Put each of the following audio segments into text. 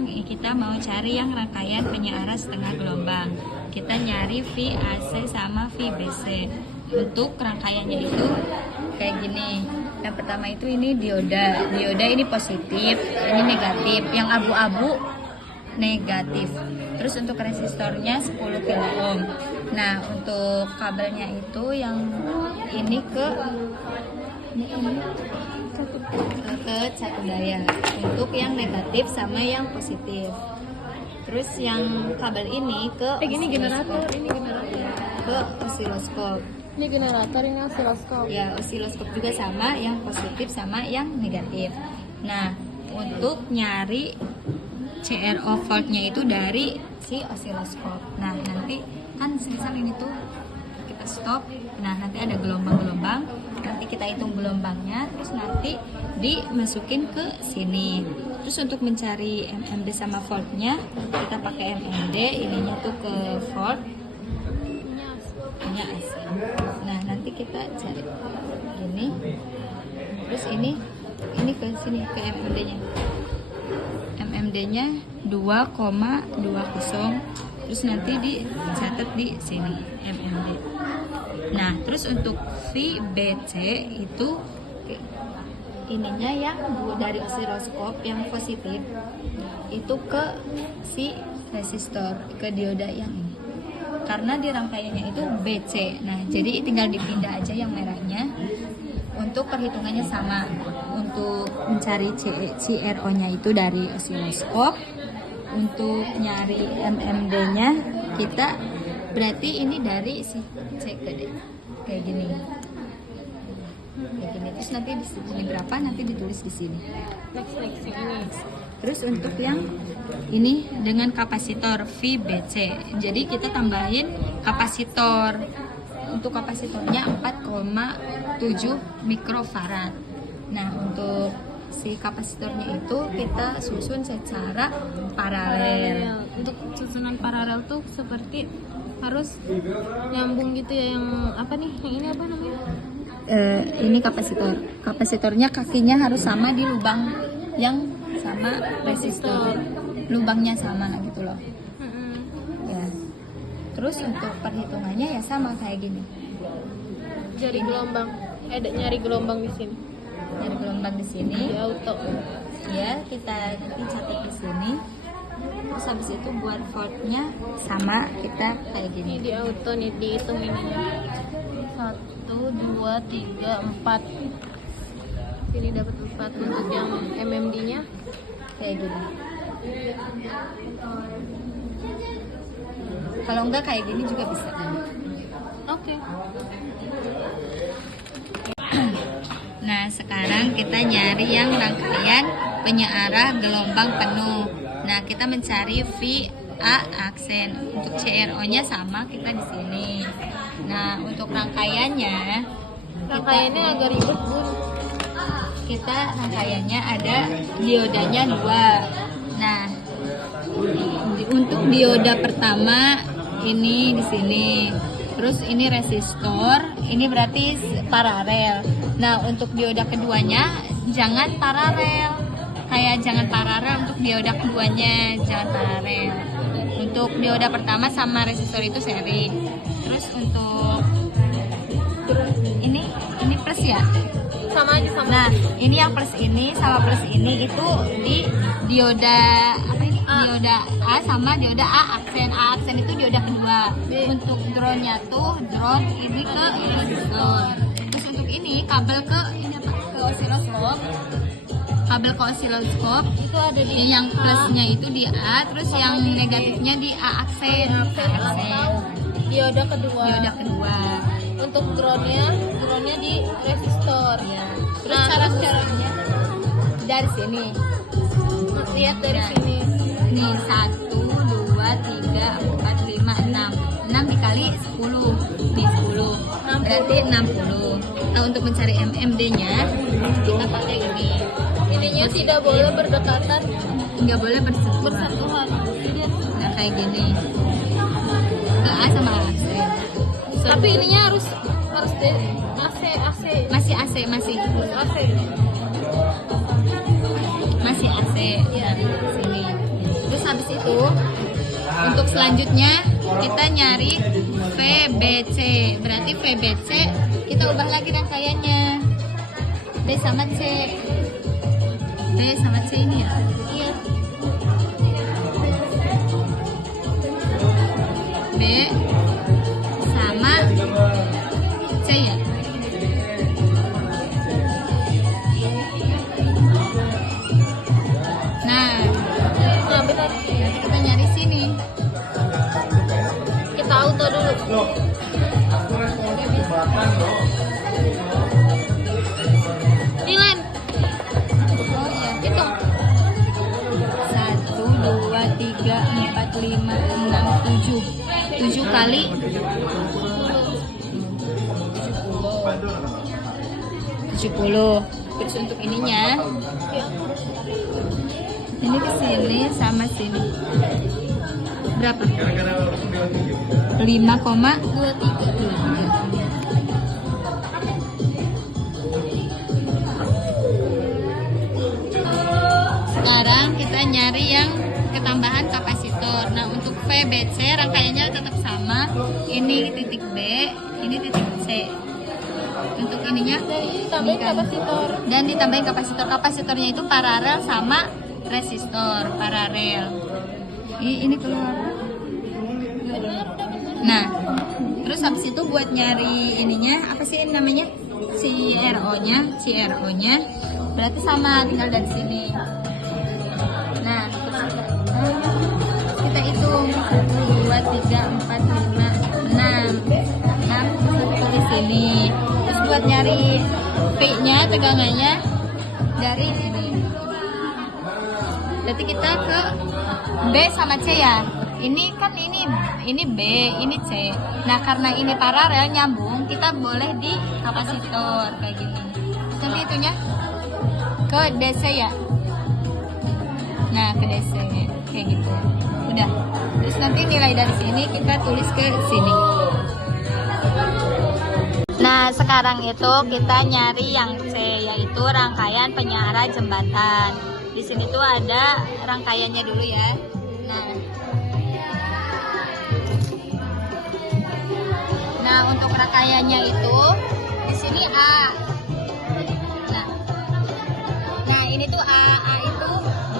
sekarang kita mau cari yang rangkaian penyearah setengah gelombang. Kita nyari VAC sama VBC. Untuk rangkaiannya itu kayak gini. Yang pertama itu ini dioda. Dioda ini positif, ini negatif. Yang abu-abu negatif. Terus untuk resistornya 10 kilo ohm. Nah, untuk kabelnya itu yang ini ke satu daya. Untuk yang negatif sama yang positif. Terus yang kabel ini ke ini generator, ke osiloskop. Ini generator, ini osiloskop. Ya, osiloskop juga sama yang positif sama yang negatif. Nah, untuk nyari CRO voltnya itu dari si osiloskop. Nah, nanti kan misal ini tuh kita stop. Nah, nanti ada gelombang-gelombang. Nanti kita hitung gelombangnya, terus nanti dimasukin ke sini. Terus untuk mencari MMD sama voltnya, kita pakai MMD, ininya tuh ke volt, ini AC. Nah, nanti kita cari gini. Terus ini ke sini ke MMD-nya. MMD-nya 2,20. Terus nanti dicatat di sini MMD. Nah, terus untuk VBC itu ininya yang dari osiloskop yang positif itu ke si resistor, ke dioda yang ini. Karena di rangkaiannya itu BC. Nah, jadi tinggal dipindah aja yang merahnya. Untuk perhitungannya sama. Untuk mencari CRO-nya itu dari osiloskop. Untuk nyari MMD-nya kita berarti ini dari si C ke D. Kayak gini. Kayak gini. Terus nanti di sini berapa, nanti ditulis di sini. Next ini. Terus untuk yang ini dengan kapasitor VBC. Jadi kita tambahin kapasitor. Untuk kapasitornya 4,7 mikrofarad. Nah, untuk si kapasitornya itu kita susun secara paralel. Untuk susunan paralel tuh seperti harus nyambung gitu ya, yang apa nih? Yang ini apa namanya? Ini kapasitor. Kapasitornya kakinya harus sama di lubang yang sama resistor. Lubangnya sama gitu loh. Ya. Terus untuk perhitungannya ya sama kayak gini. Nyari gelombang di sini. Nyari gelombang di sini. Di auto. Ya, kita nanti catat di sini. Terus habis itu buat voltnya sama kita kayak Ini gini. di auto nih, dihitung ininya. 1, 2, 3, 4. Sini dapat 4. Untuk yang MMD-nya Kayak gini. Kalau enggak kayak gini juga bisa. oke. Nah, sekarang kita nyari yang rangkaian penyearah gelombang penuh. Nah, kita mencari VA aksen. Untuk CRO-nya sama kita di sini. Nah, untuk rangkaiannya Agak ribet, Bun. kita rangkaiannya ada diodanya 2. Nah, untuk dioda pertama ini di sini. Terus ini resistor, ini berarti paralel. Nah, untuk dioda keduanya jangan paralel. Jangan paralel untuk dioda keduanya, jangan paralel. Untuk dioda pertama sama resistor itu seri. Terus untuk ini plus ya. Sama aja. Nah, ini yang plus ini sama plus ini itu di dioda apa ini? Dioda A sama dioda A aksen. A aksen itu dioda kedua. Untuk drone-nya tuh drone ini ke resistor. Terus untuk ini kabel ke osiloskop. Kabel ke osiloskop Itu ada di yang plusnya itu di A, terus yang negatifnya di A aksen. dioda kedua. Dioda kedua. Untuk drone-nya di resistor. Ya. Terus cara-caranya Dari sini. lihat dari sini. Nih 1, 2, 3, 4, 5, 6. 6 dikali 10. Nih 10. Berarti 60. Nah, untuk mencari MMD-nya kita pakai ini. Ininya tidak boleh berdekatan, Nggak boleh bersentuhan. bersatuan. Nah, kayak gini. Ke A sama AC. Tapi ininya harus deh AC. Masih AC, masih AC. Ya. Sini. itu untuk selanjutnya kita nyari VBC. Berarti VBC kita ubah lagi rangkaiannya. B sama C. B sama C ini ya? Iya. B sama C ya? Nah, kita nyari sini. Kita auto dulu. Milan. Oh iya, hitung. 1, 2, 3, 4, 5, 6, 7. 7 kali 70. Terus untuk ininya ini ke sini sama sini. Berapa? 5,23. Sekarang kita nyari yang ketambahan kapasitor. Nah, untuk VBC rangkaiannya tetap sama. Ini titik B, ini titik C. Untuk ininya Tambahin kapasitor. dan ditambahin kapasitor. Kapasitornya itu paralel sama resistor paralel. Ini keluar. Nah, terus habis itu buat nyari ininya apa sih ini namanya? CRO-nya. Berarti sama tinggal dari sini. Nah, kita hitung 1, 2, 3, 4, 5, 6. Nah, tulis sini. Terus buat nyari P-nya, tegangannya dari sini. Berarti kita ke B sama C ya. Ini kan ini B, ini C. Nah, karena ini paralel nyambung, kita boleh di kapasitor kayak gini. Tapi itunya ke DC ya. Nah, ke DC kayak gitu. Udah. Terus nanti nilai dari sini kita tulis ke sini. Nah, sekarang itu kita nyari yang C, yaitu rangkaian penyara jembatan. Di sini tuh ada rangkaiannya dulu ya. Nah, untuk rangkaiannya itu di sini A. Nah, ini tuh A itu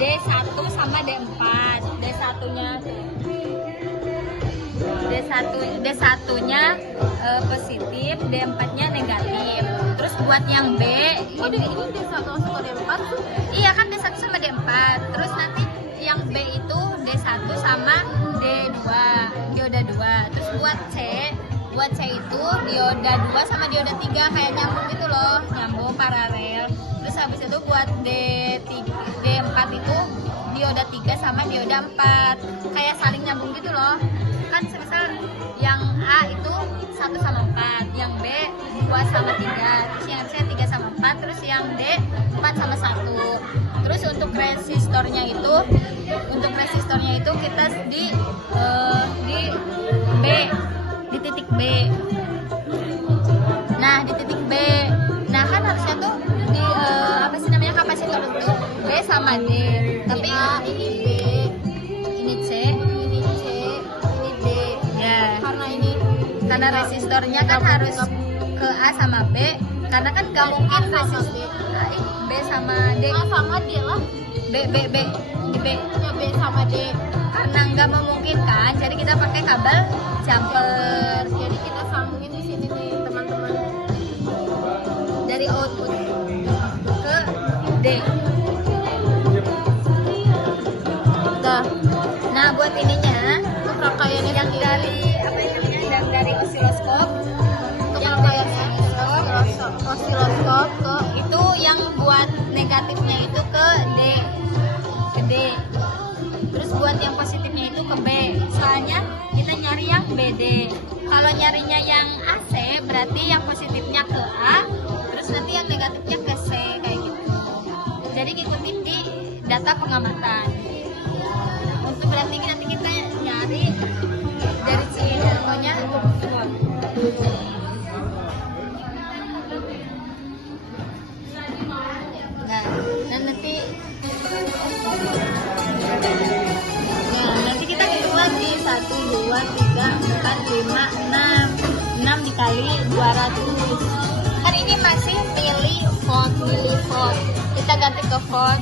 D1 sama D4. D1-nya positif, D4-nya negatif. Terus buat yang B, Ini D1 sama D4 tuh. iya kan D1 sama D4. Terus nanti yang B itu D1 sama D2, dioda 2. Terus buat C itu dioda 2 sama dioda 3 kayak nyambung gitu loh, nyambung paralel. Terus habis itu buat D4 itu dioda 3 sama dioda 4 kayak saling nyambung gitu loh. Kan semisal yang A itu 1 sama 4, yang B 2 sama 3, terus yang C 3 sama 4, terus yang D 4 sama 1. Terus untuk resistornya itu kita di B, di titik B. Nah, di titik B. Nah, kan harusnya tuh di apa sih namanya kapasitor itu B sama D. Tapi ini B, ini C, ini D. ya. Karena Resistornya kan harus ke A sama B. Karena kan gak mungkin resistor B sama D. A sama D lah. B. Di B. Ya B sama D. Karena nggak memungkinkan, jadi kita pakai kabel jumper. Jadi kita sambungin di sini nih teman-teman. Dari output ke D. Dah. Nah, buat ininya Untuk rangkaiannya yang sendiri. dari apa namanya? Yang dari osiloskop. Untuk Yang rangkaiannya osiloskop ke itu yang buat negatifnya itu ke D. Terus buat yang positifnya itu ke B. Soalnya kita nyari yang BD. Kalau nyarinya yang AC berarti yang positifnya ke A, terus nanti yang negatifnya ke C kayak gitu. Jadi ngikutin di data pengamatan. Untuk berarti nanti kita nyari dari CRO-nya. Nah, dan nanti 6 dikali 200. Kan ini masih milivolt. Kita ganti ke volt,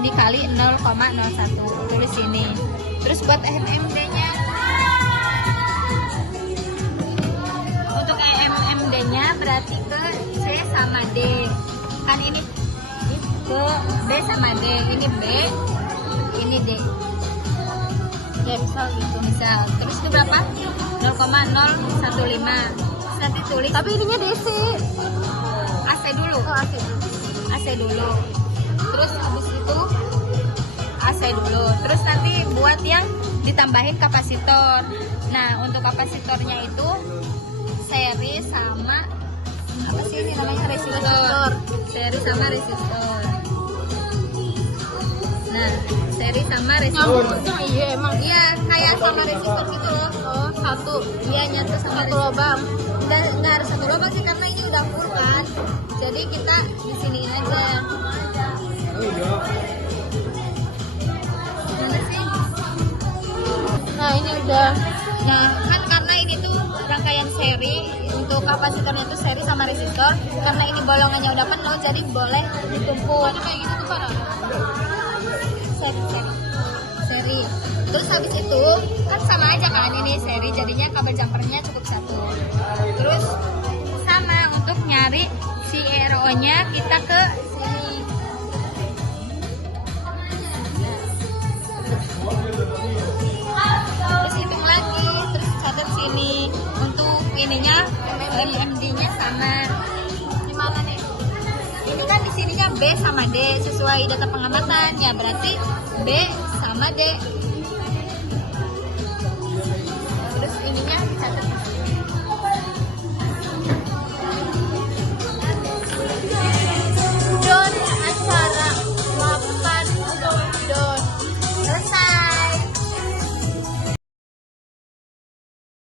dikali 0,01. Tulis sini. Terus buat MMD-nya. Untuk MMD-nya berarti ke C sama D. Kan ini ke B sama D. Ini B, ini D. Ya misal gitu. Misal. Terus itu berapa? 0,015. Nanti tulis. Tapi ininya DC. AC dulu. Oh, AC dulu. Terus habis itu AC dulu. Terus nanti buat yang ditambahin kapasitor. Nah, untuk kapasitornya itu seri sama apa sih ini namanya, resistor. Seri sama resistor. Nah, seri sama resistor. Iya emang. Iya, kayak sama resistor gitu loh. Oh, satu. Iya, nyatu sama Satu lubang. Nggak harus satu lubang sih, karena ini udah full kan. Jadi kita di siniin aja. Mana sih? Nah, ini udah. Nah, kan karena ini tuh rangkaian seri, untuk kapasitornya itu seri sama resistor. Karena ini bolongannya udah penuh, jadi boleh ditumpuk. Kayak gitu tuh parah. Seri. Terus habis itu kan sama aja kan, ini seri, jadinya kabel jumpernya cukup satu. Terus sama untuk nyari si RO-nya kita ke sini. Terus hitung lagi, terus catat sini. Untuk ininya MMD-nya sama. Gimana nih? Ini kan di sininya B sama D sesuai data pengamatan, ya berarti B sama D.